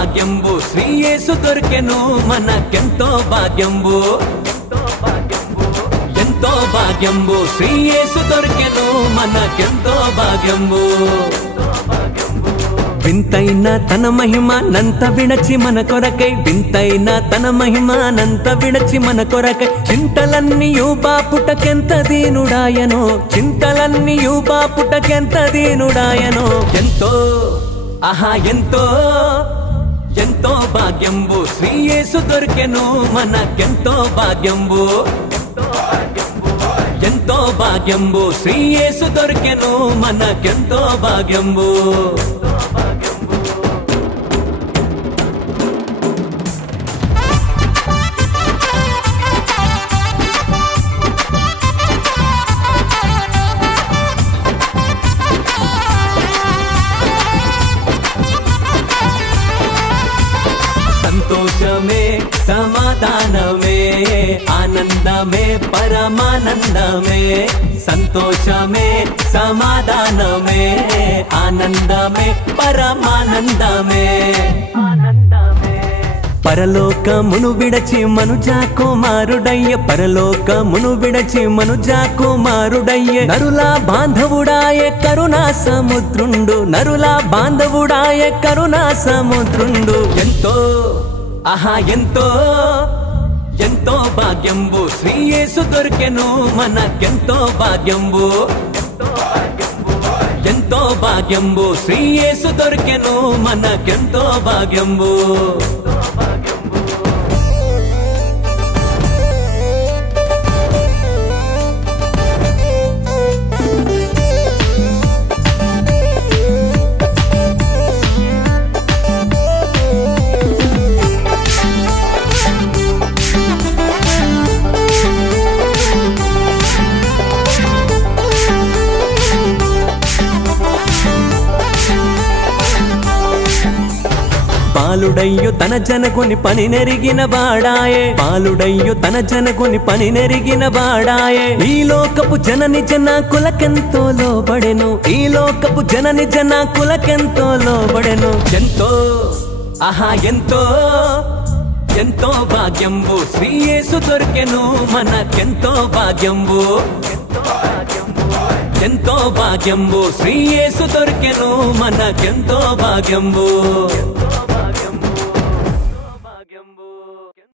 భాగ్యంబు శ్రీ యేసు దొరికెను మనకెంతో భాగ్యంబు ఎంతో భాగ్యంబు శ్రీ యేసు దొరికెను మనకెంతో భాగ్యంబు వింతైన తన మహిమనంత విడచి మన కొరకై వింతైన తన మహిమనంత విడచి మన కొరకై చింతలన్నీయు బాపుటకెంత దీనుడాయనో చింతలన్నీయు బాపుటకెంత దీనుడాయనో ఎంతో ఆహా ఎంతో ఎంతో భాగ్యంబు శ్రీ యేసు దొరికెను మనకెంతో భాగ్యంబు ఎంతో భాగ్యంబు శ్రీ యేసు దొరికెను మనకెంతో భాగ్యంబు సంతోషమే సమాధానమే ఆనందమే పరమానందమే సంతోషమే సమాధానమే ఆనందమే పరమానందమే పరలోకమును విడచి మనుజా కుమారుడయ్య పరలోకమును విడచి మనుజా కుమారుడయ్య నరులా బాంధవుడాయ కరుణా సముద్రుండు నరులా బాంధవుడాయ కరుణా సముద్రుండు ఎంతో ఆహా ఎంతో ఎంతో భాగ్యంబు శ్రీ యేసు దొరికెను మనకెంతో భాగ్యంబు ఎంతో భాగ్యంబు శ్రీ యేసు దొరికెను మనకెంతో భాగ్యంబు పాలుడయ్యు తన జనకుని పని నెరిగిన వాడాయే పాలుడయ్యు తన జనకుని పని నెరిగిన వాడాయే ఈ లోకపు జనని జనాకులకెంతో లోబడెను ఈ లోకపు జనని జనాకులకెంతో లోబడెను ఎంతో ఆహా ఎంతో ఎంతో భాగ్యంబు శ్రీ యేసు దొరికెను మనకెంతో భాగ్యంబు ఎంతో భాగ్యంబు శ్రీ యేసు దొరికెను మనకెంతో భాగ్యంబు